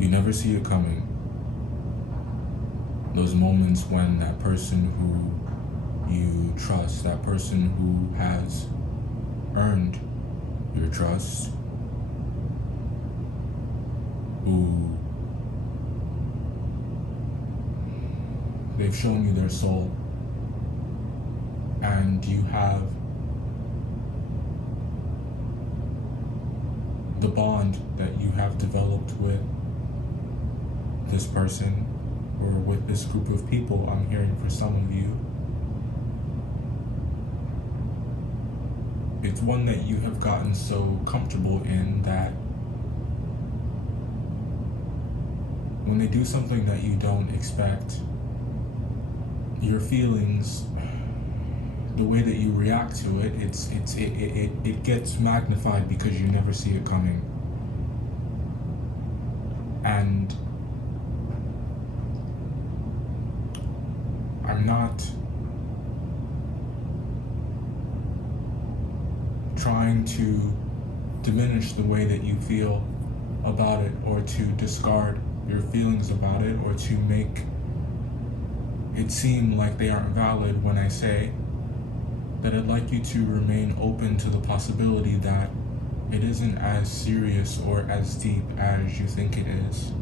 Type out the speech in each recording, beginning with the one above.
You never see it coming. Those moments when that person who you trust, that person who has earned your trust, who they've shown you their soul, and you have the bond that you have developed with this person or with this group of people. I'm hearing for some of you, it's one that you have gotten so comfortable in that when they do something that you don't expect, your feelings, the way that you react to it, it gets magnified because you never see it coming. And I'm not trying to diminish the way that you feel about it, or to discard your feelings about it, or to make it seem like they aren't valid when I say that I'd like you to remain open to the possibility that it isn't as serious or as deep as you think it is.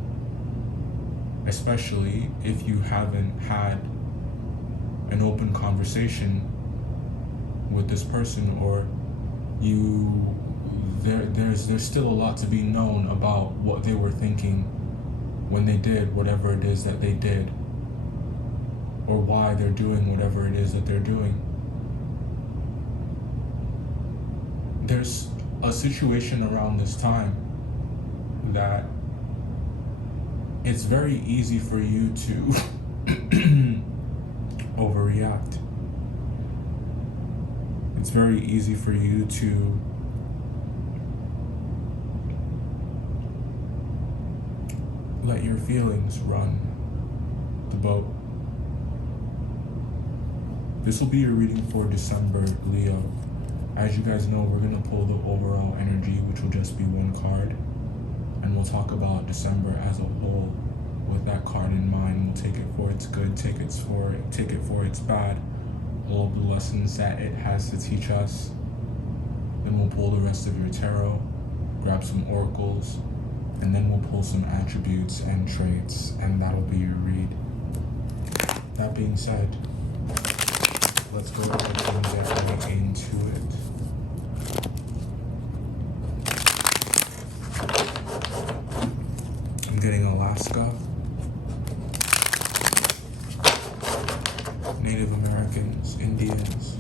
Especially if you haven't had an open conversation with this person, or there's still a lot to be known about what they were thinking when they did whatever it is that they did, or why they're doing whatever it is that they're doing. There's a situation around this time that it's very easy for you to overreact. It's very easy for you to let your feelings run the boat. This will be your reading for December, Leo. As you guys know, we're going to pull the overall energy, which will just be one card. And we'll talk about December as a whole with that card in mind. We'll take it for its good, take it for its bad, all of the lessons that it has to teach us. Then we'll pull the rest of your tarot, grab some oracles, and then we'll pull some attributes and traits, and that'll be your read. That being said, let's go ahead and get right into it. I'm getting Alaska, Native Americans, Indians,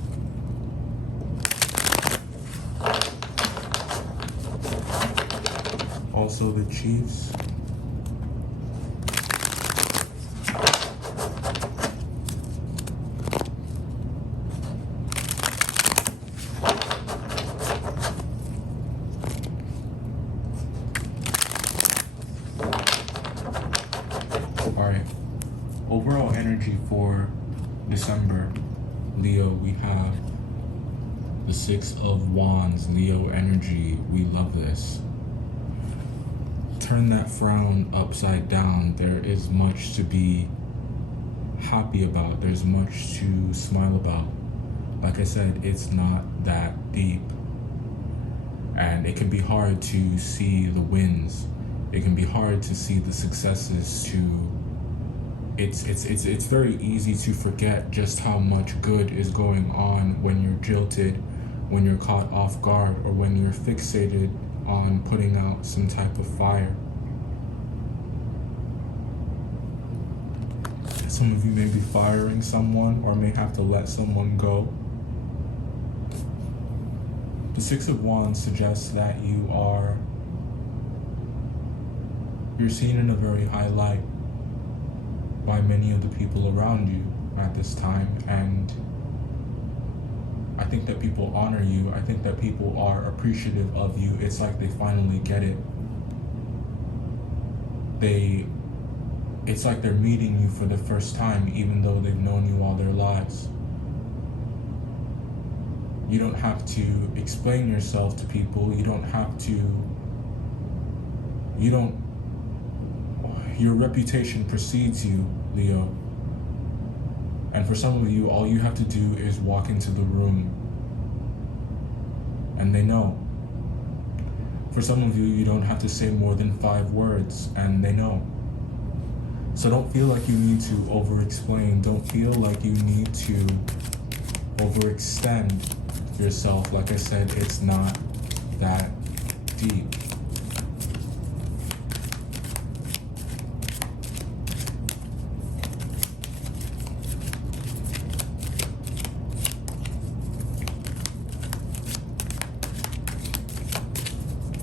also the chiefs, Alright, overall energy for December, Leo, we have the Six of Wands, Leo energy. We love this. Turn that frown upside down. There is much to be happy about. There's much to smile about. Like I said, it's not that deep. And it can be hard to see the wins. It can be hard to see the successes. It's very easy to forget just how much good is going on when you're jilted, when you're caught off guard, or when you're fixated on putting out some type of fire. Some of you may be firing someone, or may have to let someone go. The Six of Wands suggests that you're seen in a very high light by many of the people around you at this time, and I think that people honor you. I think that people are appreciative of you. It's like they finally get it. It's like they're meeting you for the first time, even though they've known you all their lives. You don't have to explain yourself to people. You don't Your reputation precedes you, Leo. And for some of you, all you have to do is walk into the room and they know. For some of you, you don't have to say more than 5 words and they know. So don't feel like you need to over-explain. Don't feel like you need to overextend yourself. Like I said, it's not that deep.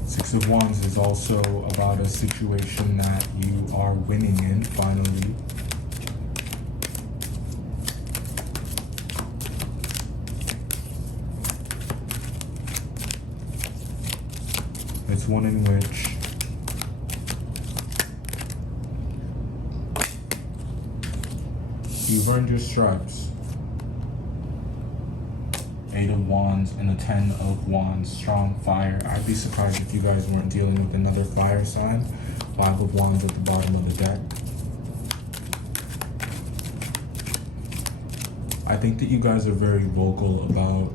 Six of Wands is also about a situation that you are winning in, finally. It's one in which you've earned your stripes. 8 of Wands and the 10 of Wands, strong fire. I'd be surprised if you guys weren't dealing with another fire sign. 5 of Wands at the bottom of the deck. I think that you guys are very vocal about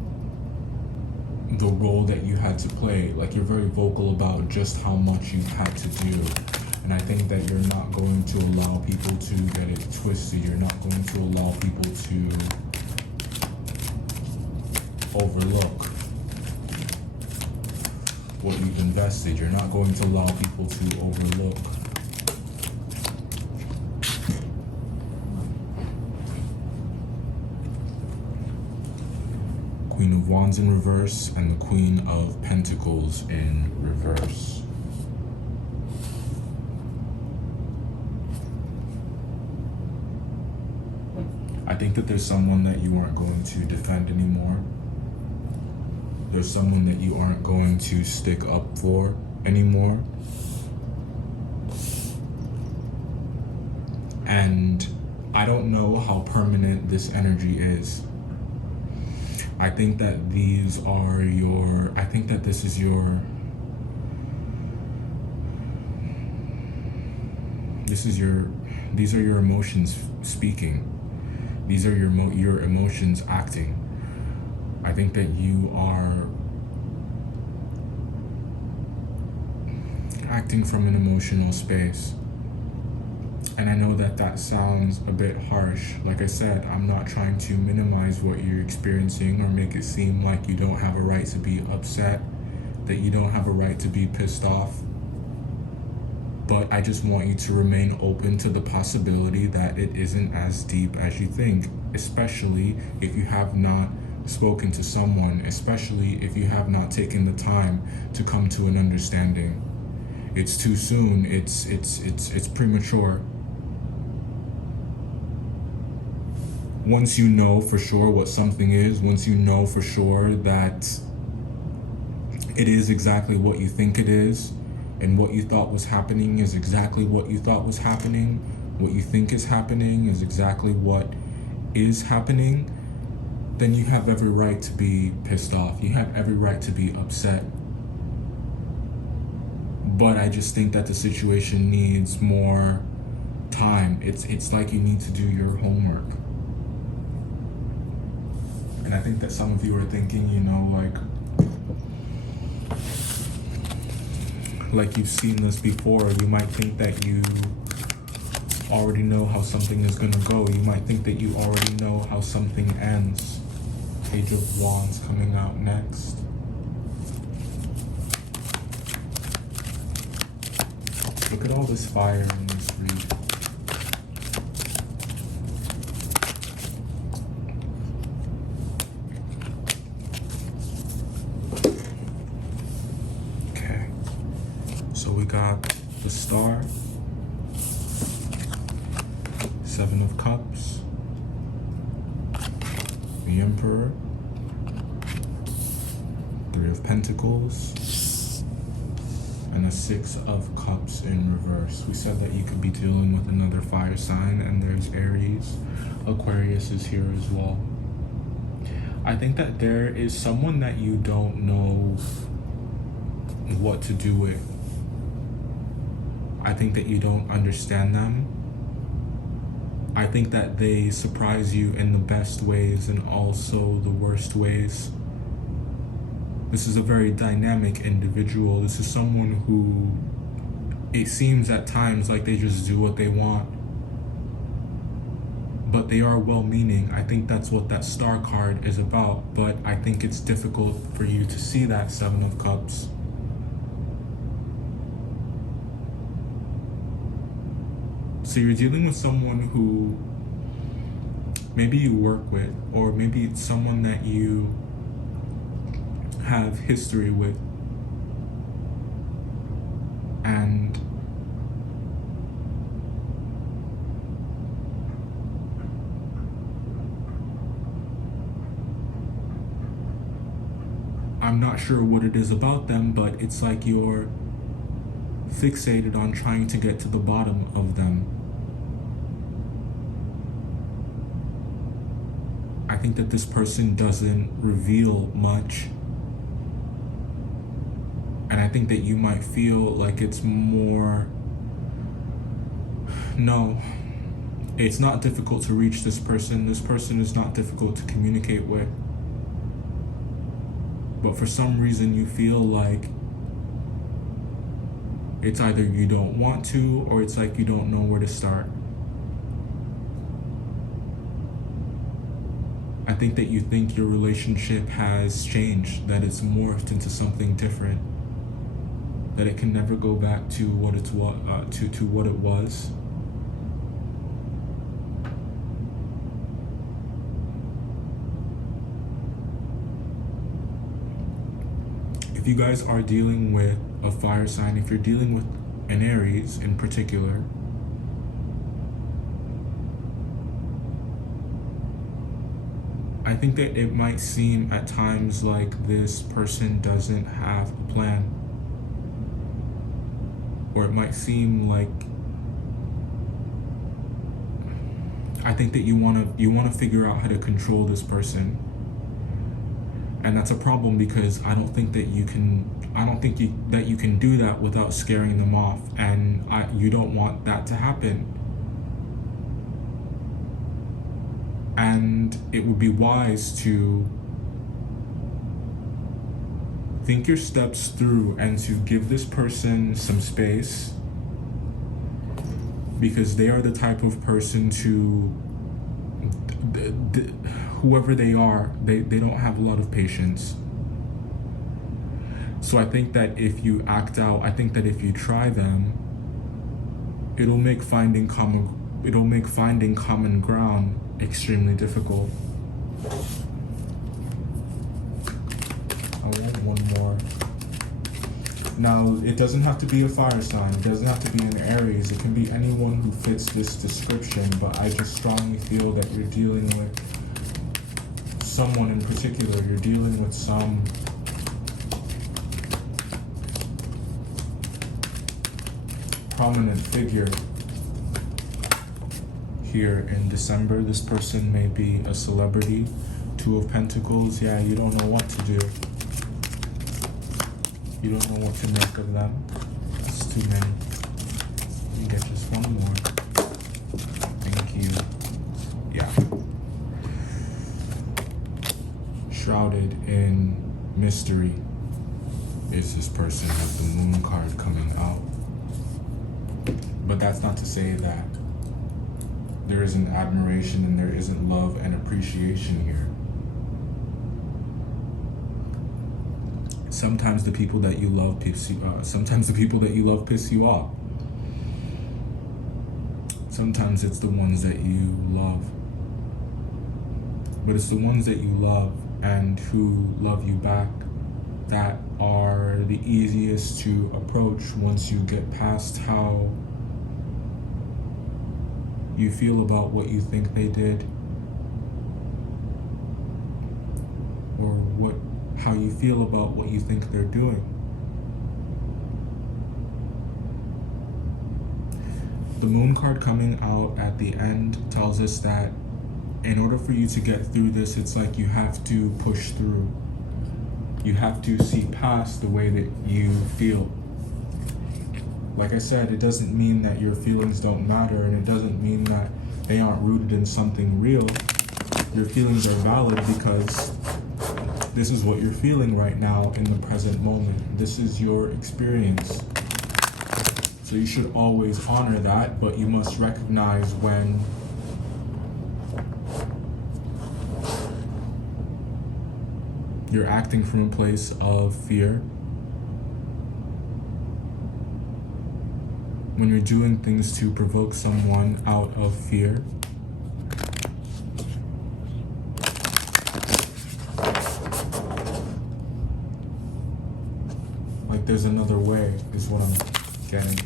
the role that you had to play. Like, you're very vocal about just how much you had to do. And I think that you're not going to allow people to get it twisted. You're not going to allow people to overlook what you've invested. You're not going to allow people to overlook Queen of Wands in reverse and the Queen of Pentacles in reverse. I think that there's someone that you aren't going to defend anymore. There's someone that you aren't going to stick up for anymore. And I don't know how permanent this energy is. I think that these are your, I think that this is your, these are your emotions speaking. These are your emotions acting. I think that you are acting from an emotional space. And I know that that sounds a bit harsh. Like I said, I'm not trying to minimize what you're experiencing or make it seem like you don't have a right to be upset, that you don't have a right to be pissed off. But I just want you to remain open to the possibility that it isn't as deep as you think, especially if you have not spoken to someone, especially if you have not taken the time to come to an understanding. It's too soon. It's premature. Once you know for sure what something is, once you know for sure that it is exactly what you think it is, and what you thought was happening is exactly what you thought was happening, what you think is happening is exactly what is happening, then you have every right to be pissed off. You have every right to be upset. But I just think that the situation needs more time. It's like you need to do your homework. And I think that some of you are thinking, you know, like you've seen this before. You might think that you already know how something is going to go. You might think that you already know how something ends. Page of Wands coming out next. Look at all this fire in this read. Okay, so we got the Star, 7 of Cups, the Emperor, 3 of Pentacles, and a 6 of Cups in reverse. We said that you could be dealing with another fire sign, and there's Aries. Aquarius is here as well. I think that there is someone that you don't know what to do with. I think that you don't understand them. I think that they surprise you in the best ways and also the worst ways. This is a very dynamic individual. This is someone who, it seems at times like they just do what they want, but they are well-meaning. I think that's what that Star card is about, but I think it's difficult for you to see that Seven of Cups. So you're dealing with someone who maybe you work with, or maybe it's someone that you have history with, and I'm not sure what it is about them, but it's like you're fixated on trying to get to the bottom of them. I think that this person doesn't reveal much. And I think that you might feel like it's more, no, it's not difficult to reach this person. This person is not difficult to communicate with. But for some reason you feel like it's either you don't want to, or it's like you don't know where to start. I think that you think your relationship has changed, that it's morphed into something different, that it can never go back to what it was. If you guys are dealing with a fire sign, if you're dealing with an Aries in particular, I think that it might seem at times like this person doesn't have a plan. Or it might seem like, I think that you want to figure out how to control this person. And that's a problem, because I don't think that you can do that without scaring them off, and you don't want that to happen. And it would be wise to think your steps through and to give this person some space, because they are the type of person to, whoever they are, they don't have a lot of patience. So I think that if you act out, I think that if you try them, it'll make finding common ground extremely difficult. I want one more. Now, it doesn't have to be a fire sign. It doesn't have to be an Aries. It can be anyone who fits this description, but I just strongly feel that you're dealing with someone in particular. You're dealing with some prominent figure here in December. This person may be a celebrity. Two of Pentacles. Yeah, you don't know what to do. You don't know what to make of them. That's too many. You get just one more. Thank you. Yeah. Shrouded in mystery is this person with the Moon card coming out. But that's not to say that there isn't admiration and there isn't love and appreciation here. Sometimes the people that you love piss you off. Sometimes the people that you love piss you off. Sometimes it's the ones that you love. But it's the ones that you love and who love you back that are the easiest to approach once you get past how you feel about what you think they did, or how you feel about what you think they're doing. The Moon card coming out at the end tells us that in order for you to get through this, it's like you have to push through. You have to see past the way that you feel. like I said, it doesn't mean that your feelings don't matter, and it doesn't mean that they aren't rooted in something real. Your feelings are valid because this is what you're feeling right now in the present moment. This is your experience. So you should always honor that, but you must recognize when you're acting from a place of fear, when you're doing things to provoke someone out of fear. Like there's another way, is what I'm getting.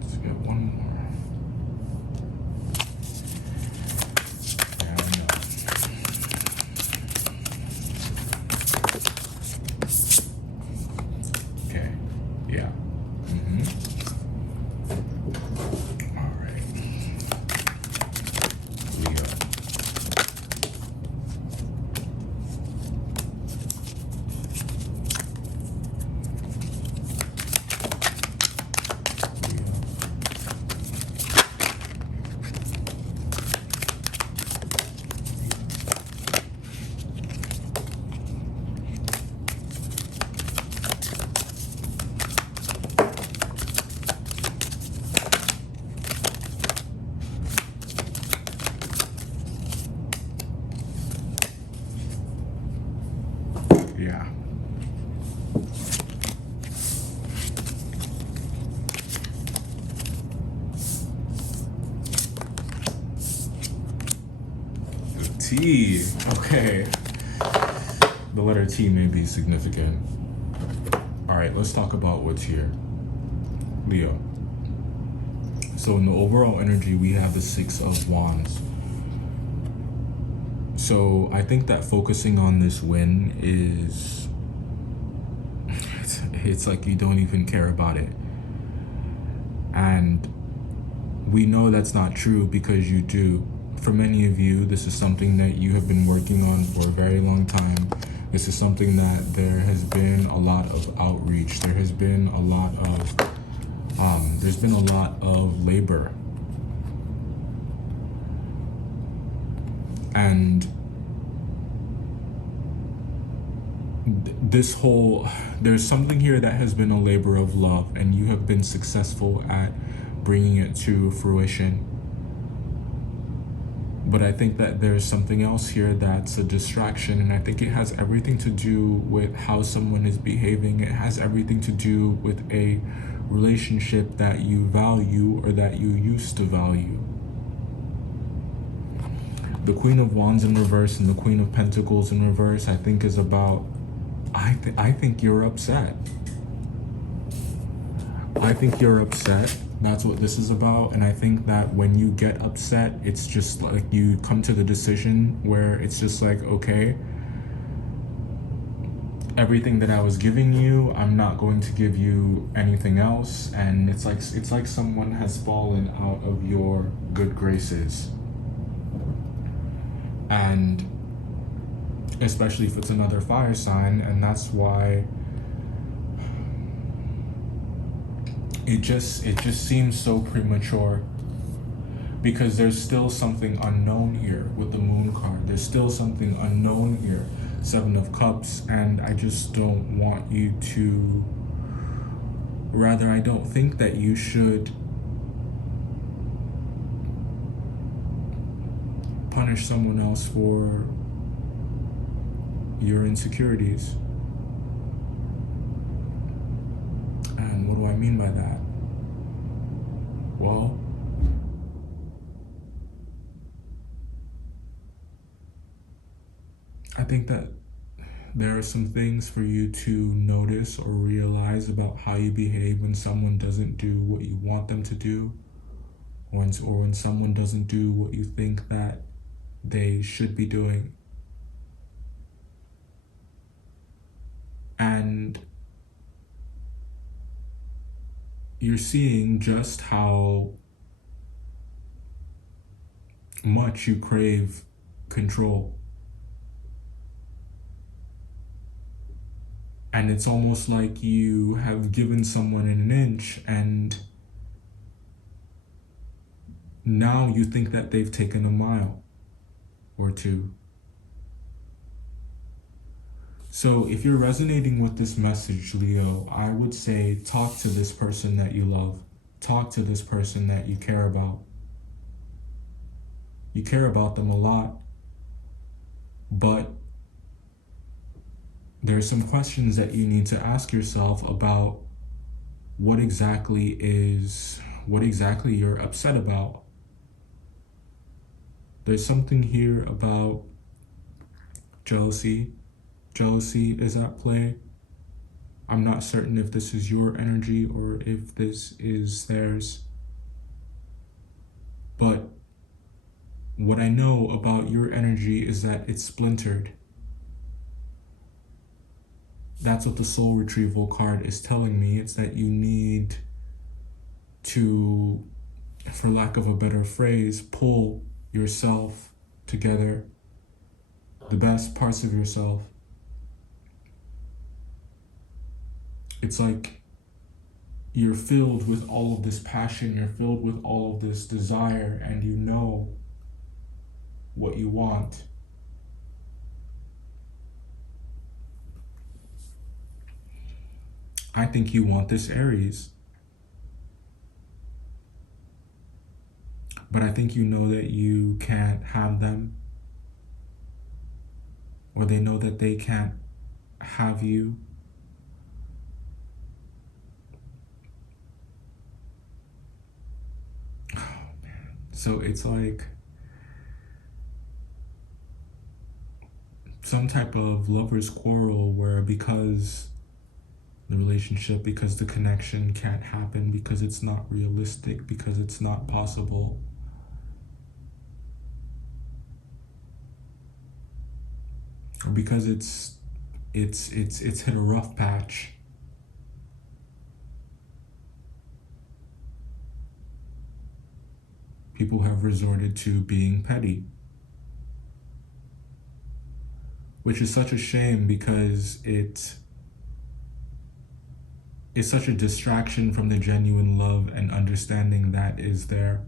Let's get one more. Okay, yeah. All right. Leo. Yeah. The T. Okay. The letter T may be significant. All right, let's talk about what's here. Leo. So in the overall energy, we have the Six of Wands. So I think that focusing on this win is, it's like you don't even care about it. And we know that's not true because you do. For many of you, this is something that you have been working on for a very long time. This is something that there has been a lot of outreach. There has been a lot of labor. And there's something here that has been a labor of love, and you have been successful at bringing it to fruition. But I think that there's something else here that's a distraction, and I think it has everything to do with how someone is behaving. It has everything to do with a relationship that you value or that you used to value. The Queen of Wands in reverse and the Queen of Pentacles in reverse, I think is about, I think you're upset. I think you're upset. That's what this is about. And I think that when you get upset, it's just like you come to the decision where it's just like, okay, everything that I was giving you, I'm not going to give you anything else. And it's like someone has fallen out of your good graces. And especially if it's another fire sign, and that's why it just seems so premature, because there's still something unknown here with the Moon card. There's still something unknown here. Seven of Cups, and I just don't want you to, rather I don't think that you should punish someone else for your insecurities. And what do I mean by that? Well, I think that there are some things for you to notice or realize about how you behave when someone doesn't do what you want them to do, or when someone doesn't do what you think that they should be doing. And you're seeing just how much you crave control. And it's almost like you have given someone an inch and now you think that they've taken a mile or two. So if you're resonating with this message, Leo, I would say talk to this person that you love. Talk to this person that you care about. You care about them a lot, but there's some questions that you need to ask yourself about what exactly you're upset about. There's something here about jealousy. Jealousy is at play. I'm not certain if this is your energy or if this is theirs. But what I know about your energy is that it's splintered. That's what the soul retrieval card is telling me. It's that you need to, for lack of a better phrase, pull yourself together, the best parts of yourself. It's like you're filled with all of this passion, you're filled with all of this desire, and you know what you want. I think you want this Aries. But I think you know that you can't have them, or they know that they can't have you. So it's like some type of lover's quarrel where because the connection can't happen, because it's not realistic, because it's not possible, or because it's hit a rough patch. People have resorted to being petty, which is such a shame because it's such a distraction from the genuine love and understanding that is there,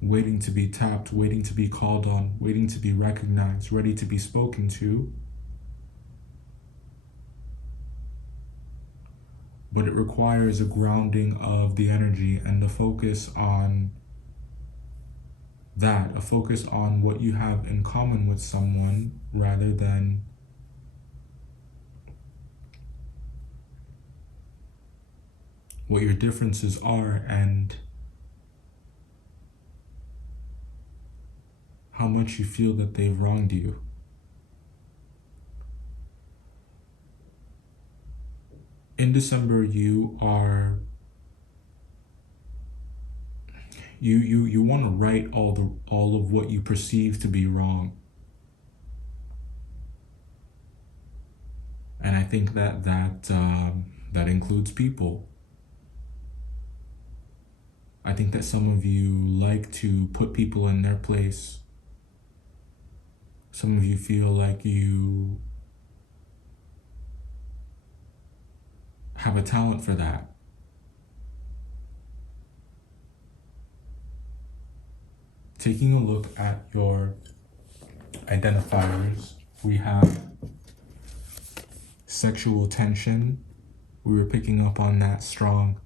waiting to be tapped, waiting to be called on, waiting to be recognized, ready to be spoken to. But it requires a grounding of the energy and the focus on that, a focus on what you have in common with someone rather than what your differences are and how much you feel that they've wronged you. In December, you want to right all of what you perceive to be wrong. And I think that includes people. I think that some of you like to put people in their place. Some of you feel like you have a talent for that. Taking a look at your identifiers, we have sexual tension. We were picking up on that strong.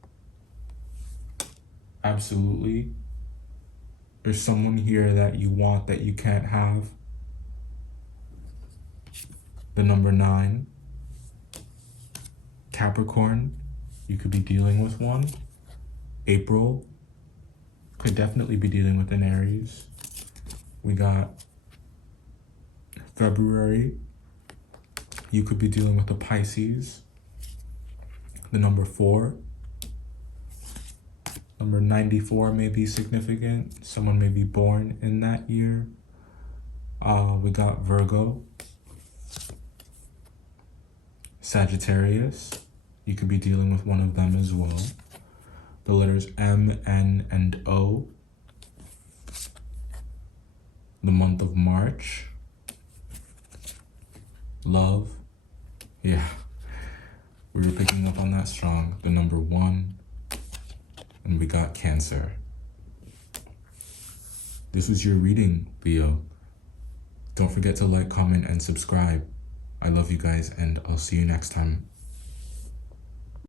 Absolutely. There's someone here that you want that you can't have. The number 9. Capricorn, you could be dealing with one. April, could definitely be dealing with an Aries. We got February, you could be dealing with a Pisces. The number 4. Number 94 may be significant. Someone may be born in that year. We got Virgo. Sagittarius, you could be dealing with one of them as well. The letters M, N, and O. The month of March. Love. Yeah. We were picking up on that strong. The number 1. And we got Cancer. This was your reading, Leo. Don't forget to like, comment, and subscribe. I love you guys, and I'll see you next time.